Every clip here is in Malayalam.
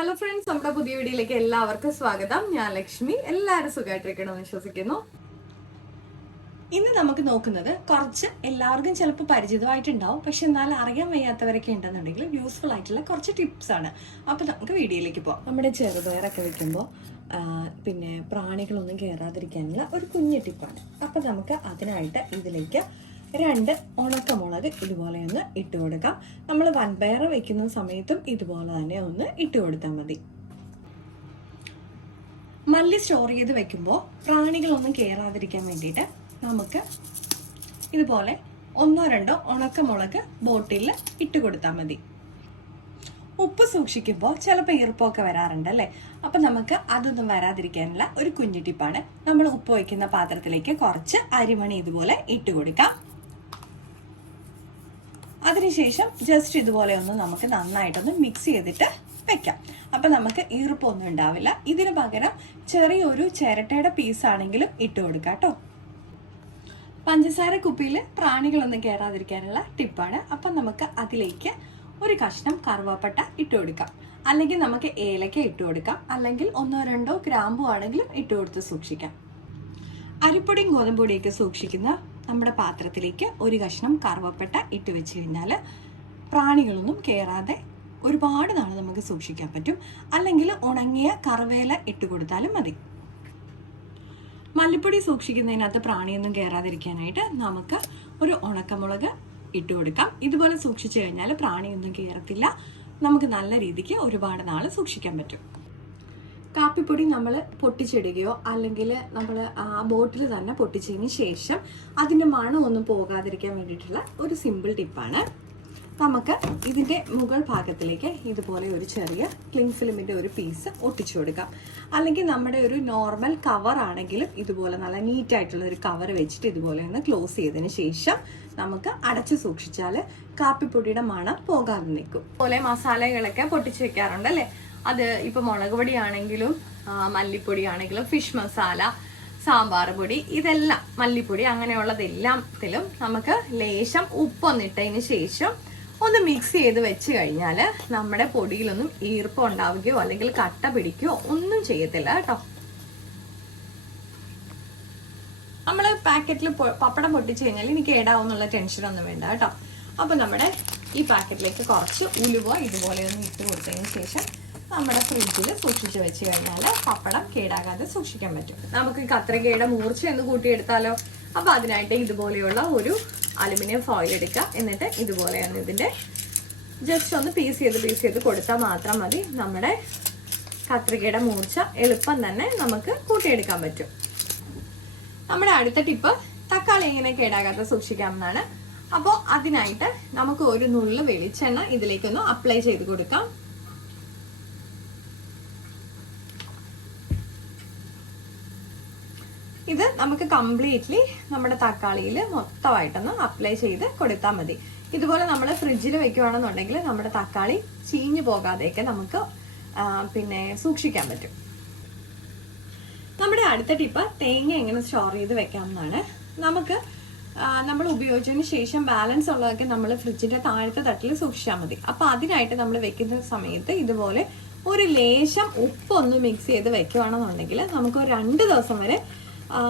ഹലോ ഫ്രണ്ട്സ്, നമ്മുടെ പുതിയ വീഡിയോയിലേക്ക് എല്ലാവർക്കും സ്വാഗതം. ഞാൻ ലക്ഷ്മി. എല്ലാവരും സുഖമായിട്ടിരിക്കണമെന്ന് വിശ്വസിക്കുന്നു. ഇന്ന് നമുക്ക് നോക്കുന്നത് കുറച്ച് എല്ലാവർക്കും ചിലപ്പോൾ പരിചിതമായിട്ടുണ്ടാവും, പക്ഷെ എന്നാൽ അറിയാൻ വയ്യാത്തവരൊക്കെ ഉണ്ടെന്നുണ്ടെങ്കിൽ യൂസ്ഫുൾ ആയിട്ടുള്ള കുറച്ച് ടിപ്സ് ആണ്. അപ്പോൾ നമുക്ക് വീഡിയോയിലേക്ക് പോകാം. നമ്മുടെ ചെറുപയറൊക്കെ വെക്കുമ്പോൾ പിന്നെ പ്രാണികളൊന്നും കയറാതിരിക്കാനുള്ള ഒരു കുഞ്ഞു ടിപ്പാണ്. അപ്പം നമുക്ക് അതിനായിട്ട് ഇതിലേക്ക് 2 ഉണക്കമുളക് ഇതുപോലെ ഒന്ന് ഇട്ട് കൊടുക്കാം. നമ്മൾ വൻപയർ വെക്കുന്ന സമയത്തും ഇതുപോലെ തന്നെ ഒന്ന് ഇട്ട് കൊടുത്താൽ മതി. മല്ലി സ്റ്റോർ ചെയ്ത് വെക്കുമ്പോൾ പ്രാണികളൊന്നും കയറാതിരിക്കാൻ വേണ്ടിയിട്ട് നമുക്ക് ഇതുപോലെ 1-2 ഉണക്കമുളക് ബോട്ടിലിൽ ഇട്ട് കൊടുത്താൽ മതി. ഉപ്പ് സൂക്ഷിക്കുമ്പോൾ ചിലപ്പോൾ ഈർപ്പമൊക്കെ വരാറുണ്ട് അല്ലേ? അപ്പം നമുക്ക് അതൊന്നും വരാതിരിക്കാനുള്ള ഒരു കുഞ്ഞു ടിപ്പാണ്. നമ്മൾ ഉപ്പ് വയ്ക്കുന്ന പാത്രത്തിലേക്ക് കുറച്ച് അരിമണി ഇതുപോലെ ഇട്ട് കൊടുക്കാം. അതിനുശേഷം ജസ്റ്റ് ഇതുപോലെ ഒന്ന് നമുക്ക് നന്നായിട്ടൊന്ന് മിക്സ് ചെയ്തിട്ട് വെക്കാം. അപ്പം നമുക്ക് ഈർപ്പമൊന്നും ഉണ്ടാവില്ല. ഇതിന് പകരം ചെറിയൊരു ചിരട്ടയുടെ പീസാണെങ്കിലും ഇട്ട് കൊടുക്കാം കേട്ടോ. പഞ്ചസാര കുപ്പിയിൽ പ്രാണികളൊന്നും കയറാതിരിക്കാനുള്ള ടിപ്പാണ്. അപ്പം നമുക്ക് അതിലേക്ക് ഒരു കഷ്ണം കറുവാപ്പട്ട ഇട്ട് കൊടുക്കാം, അല്ലെങ്കിൽ നമുക്ക് ഏലക്ക ഇട്ട് കൊടുക്കാം, അല്ലെങ്കിൽ 1-2 ഗ്രാമ്പു ആണെങ്കിലും ഇട്ട് കൊടുത്ത് സൂക്ഷിക്കാം. അരിപ്പൊടിയും ഗോതമ്പൊടിയൊക്കെ സൂക്ഷിക്കുന്ന നമ്മുടെ പാത്രത്തിലേക്ക് ഒരു കഷ്ണം കറുവപ്പട്ട ഇട്ട് വെച്ച് കഴിഞ്ഞാൽ പ്രാണികളൊന്നും കയറാതെ ഒരുപാട് നാൾ നമുക്ക് സൂക്ഷിക്കാൻ പറ്റും. അല്ലെങ്കിൽ ഉണങ്ങിയ കറുവേല ഇട്ട് കൊടുത്താലും മതി. മല്ലിപ്പൊടി സൂക്ഷിക്കുന്നതിനകത്ത് പ്രാണിയൊന്നും കയറാതിരിക്കാനായിട്ട് നമുക്ക് ഒരു ഉണക്കമുളക് ഇട്ട് കൊടുക്കാം. ഇതുപോലെ സൂക്ഷിച്ചു കഴിഞ്ഞാൽ പ്രാണിയൊന്നും കയറത്തില്ല. നമുക്ക് നല്ല രീതിക്ക് ഒരുപാട് നാൾ സൂക്ഷിക്കാൻ പറ്റും. കാപ്പിപ്പൊടി നമ്മൾ പൊട്ടിച്ചിടുകയോ അല്ലെങ്കിൽ നമ്മൾ ആ ബോട്ടിൽ തന്നെ പൊട്ടിച്ചതിന് ശേഷം അതിൻ്റെ മണമൊന്നും പോകാതിരിക്കാൻ വേണ്ടിയിട്ടുള്ള ഒരു സിമ്പിൾ ടിപ്പാണ്. നമുക്ക് ഇതിൻ്റെ മുകൾ ഭാഗത്തിലേക്ക് ഇതുപോലെ ഒരു ചെറിയ ക്ലിങ് ഫിലിമിൻ്റെ ഒരു പീസ് ഒട്ടിച്ചു കൊടുക്കാം. അല്ലെങ്കിൽ നമ്മുടെ ഒരു നോർമൽ കവർ ആണെങ്കിലും ഇതുപോലെ നല്ല നീറ്റായിട്ടുള്ള ഒരു കവർ വെച്ചിട്ട് ഇതുപോലെ ഒന്ന് ക്ലോസ് ചെയ്തതിന് ശേഷം നമുക്ക് അടച്ചു സൂക്ഷിച്ചാൽ കാപ്പിപ്പൊടിയുടെ മണം പോകാതെ നിൽക്കും. അതുപോലെ മസാലകളൊക്കെ പൊട്ടിച്ചു വെക്കാറുണ്ട് അല്ലേ? അത് ഇപ്പം മുളക് പൊടിയാണെങ്കിലും മല്ലിപ്പൊടി ആണെങ്കിലും ഫിഷ് മസാല, സാമ്പാർ പൊടി, ഇതെല്ലാം മല്ലിപ്പൊടി അങ്ങനെയുള്ളതെല്ലാത്തിലും നമുക്ക് ലേശം ഉപ്പൊന്നിട്ടതിന് ശേഷം ഒന്ന് മിക്സ് ചെയ്ത് വെച്ച് കഴിഞ്ഞാൽ നമ്മുടെ പൊടിയിലൊന്നും ഈർപ്പം ഉണ്ടാവുകയോ അല്ലെങ്കിൽ കട്ട പിടിക്കുകയോ ഒന്നും ചെയ്യത്തില്ല കേട്ടോ. നമ്മൾ പാക്കറ്റിൽ പപ്പടം പൊട്ടിച്ച് കഴിഞ്ഞാൽ ഇനി കേടാവുന്നുള്ള ടെൻഷനൊന്നും വേണ്ട കേട്ടോ. അപ്പം നമ്മുടെ ഈ പാക്കറ്റിലേക്ക് കുറച്ച് ഉലുവ ഇതുപോലെ ഒന്ന് ഇട്ട് കൊടുത്തതിന് ശേഷം നമ്മുടെ ഫ്രിഡ്ജിൽ സൂക്ഷിച്ച് വെച്ച് കഴിഞ്ഞാൽ പപ്പടം കേടാകാതെ സൂക്ഷിക്കാൻ പറ്റും. നമുക്ക് കത്രികയുടെ മൂർച്ച എന്ന് കൂട്ടിയെടുത്താലോ? അപ്പോൾ അതിനായിട്ട് ഇതുപോലെയുള്ള ഒരു അലുമിനിയം ഫോയിൽ എടുക്കുക. എന്നിട്ട് ഇതുപോലെയാണ് ഇതിൻ്റെ ജസ്റ്റ് ഒന്ന് പീസ് ചെയ്ത് കൊടുത്താൽ മാത്രം മതി. നമ്മുടെ കത്രികയുടെ മൂർച്ച എളുപ്പം തന്നെ നമുക്ക് കൂട്ടിയെടുക്കാൻ പറ്റും. നമ്മുടെ അടുത്ത ടിപ്പ് തക്കാളി എങ്ങനെ കേടാകാതെ സൂക്ഷിക്കാമെന്നാണ്. അപ്പോൾ അതിനായിട്ട് നമുക്ക് ഒരു നുള്ളു വെളിച്ചെണ്ണ ഇതിലേക്കൊന്ന് അപ്ലൈ ചെയ്ത് കൊടുക്കാം. ഇത് നമുക്ക് കംപ്ലീറ്റ്ലി നമ്മുടെ തക്കാളിയിൽ മൊത്തമായിട്ടൊന്ന് അപ്ലൈ ചെയ്ത് കൊടുത്താൽ മതി. ഇതുപോലെ നമ്മൾ ഫ്രിഡ്ജിൽ വെക്കുകയാണെന്നുണ്ടെങ്കിൽ നമ്മുടെ തക്കാളി ചീഞ്ഞു പോകാതെയൊക്കെ നമുക്ക് പിന്നെ സൂക്ഷിക്കാൻ പറ്റും. നമ്മുടെ അടുത്ത ടിപ്പ് തേങ്ങ എങ്ങനെ സ്റ്റോർ ചെയ്ത് വെക്കാമെന്നാണ്. നമുക്ക് നമ്മൾ ഉപയോഗിച്ചതിന് ശേഷം ബാലൻസ് ഉള്ളതൊക്കെ നമ്മൾ ഫ്രിഡ്ജിന്റെ താഴത്തെ തട്ടിൽ സൂക്ഷിച്ചാൽ മതി. അപ്പോൾ അതിനായിട്ട് നമ്മൾ വെക്കുന്ന സമയത്ത് ഇതുപോലെ ഒരു ലേശം ഉപ്പൊന്ന് മിക്സ് ചെയ്ത് വെക്കുകയാണെന്നുണ്ടെങ്കിൽ നമുക്ക് 2 ദിവസം വരെ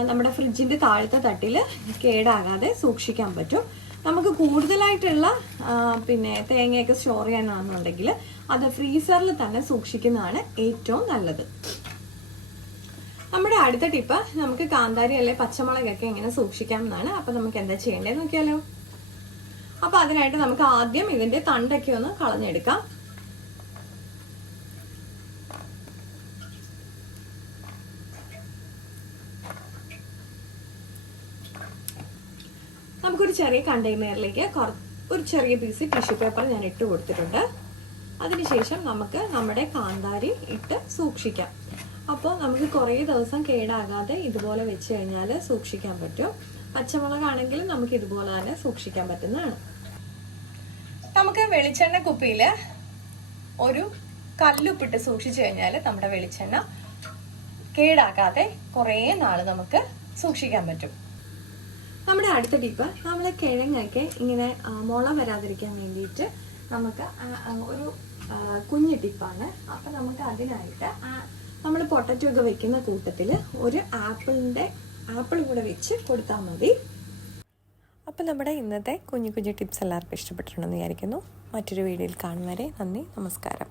നമ്മുടെ ഫ്രിഡ്ജിന്റെ താഴത്തെ തട്ടിൽ കേടാകാതെ സൂക്ഷിക്കാൻ പറ്റും. നമുക്ക് കൂടുതലായിട്ടുള്ള പിന്നെ തേങ്ങയൊക്കെ സ്റ്റോർ ചെയ്യാനാണെന്നുണ്ടെങ്കിൽ അത് ഫ്രീസറിൽ തന്നെ സൂക്ഷിക്കുന്നതാണ് ഏറ്റവും നല്ലത്. നമ്മുടെ അടുത്ത ടിപ്പ് നമുക്ക് കാന്താരി അല്ലെ പച്ചമുളകൊക്കെ എങ്ങനെ സൂക്ഷിക്കാം എന്നാണ്. അപ്പം നമുക്ക് എന്താ ചെയ്യേണ്ടതെന്ന് നോക്കിയാലോ? അപ്പം അതിനായിട്ട് നമുക്ക് ആദ്യം ഇതിന്റെ തണ്ടൊക്കെ ഒന്ന് കളഞ്ഞെടുക്കാം. നമുക്കൊരു ചെറിയ കണ്ടെയ്നറിലേക്ക് ഒരു ചെറിയ പീസ് ടിഷ്യൂ പേപ്പർ ഞാൻ ഇട്ട് കൊടുത്തിട്ടുണ്ട്. അതിനുശേഷം നമുക്ക് നമ്മുടെ കാന്താരി ഇട്ട് സൂക്ഷിക്കാം. അപ്പോൾ നമുക്ക് കുറേ ദിവസം കേടാകാതെ ഇതുപോലെ വെച്ച് കഴിഞ്ഞാൽ സൂക്ഷിക്കാൻ പറ്റും. പച്ചമുളകാണെങ്കിലും നമുക്ക് ഇതുപോലെ തന്നെ സൂക്ഷിക്കാൻ പറ്റുന്നതാണ്. നമുക്ക് വെളിച്ചെണ്ണ കുപ്പിയിൽ ഒരു കല്ലുപ്പിട്ട് സൂക്ഷിച്ചു കഴിഞ്ഞാൽ നമ്മുടെ വെളിച്ചെണ്ണ കേടാകാതെ കുറേ നാൾ നമുക്ക് സൂക്ഷിക്കാൻ പറ്റും. നമ്മുടെ അടുത്ത ടിപ്പ്, നമ്മൾ കിഴങ്ങൊക്കെ ഇങ്ങനെ മുള വരാതിരിക്കാൻ വേണ്ടിയിട്ട് നമുക്ക് ഒരു കുഞ്ഞു ടിപ്പാണ്. അപ്പം നമുക്ക് അതിനായിട്ട് നമ്മൾ പൊട്ടറ്റോ ഒക്കെ വെക്കുന്ന കൂട്ടത്തിൽ ഒരു ആപ്പിൾ കൂടെ വെച്ച് കൊടുത്താൽ മതി. അപ്പോൾ നമ്മുടെ ഇന്നത്തെ കുഞ്ഞു കുഞ്ഞു ടിപ്സ് എല്ലാവർക്കും ഇഷ്ടപ്പെട്ടിട്ടുണ്ടെന്ന് വിചാരിക്കുന്നു. മറ്റൊരു വീഡിയോയിൽ കാണും വരെ നന്ദി, നമസ്കാരം.